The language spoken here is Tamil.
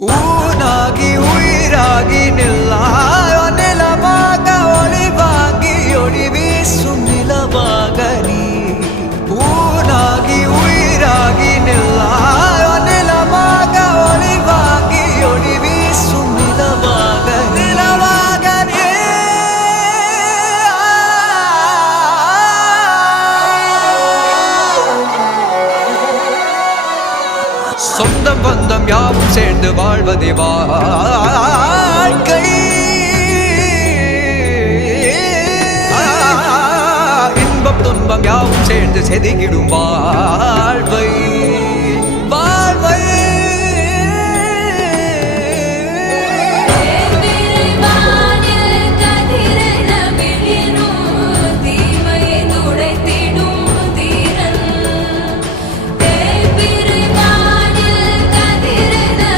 ஊனாகி உயிராகி நில்லாயோ நிலமாக ஒளிவாங்கி ஒளி வீசும் நிலமாக நீ ஊனாகி உயிராகி நில்லாயோ நிலமாக ஒளிவாங்கி ஒளி வீசும் நிலமாக நீ சொந்தம் பந்தம் யாவும் சேர்ந்து வாழ்வதே வாழ்க்கை இன்பம் துன்பம் யாவும் சேர்ந்து செதுக்கிடும் வாழ்வை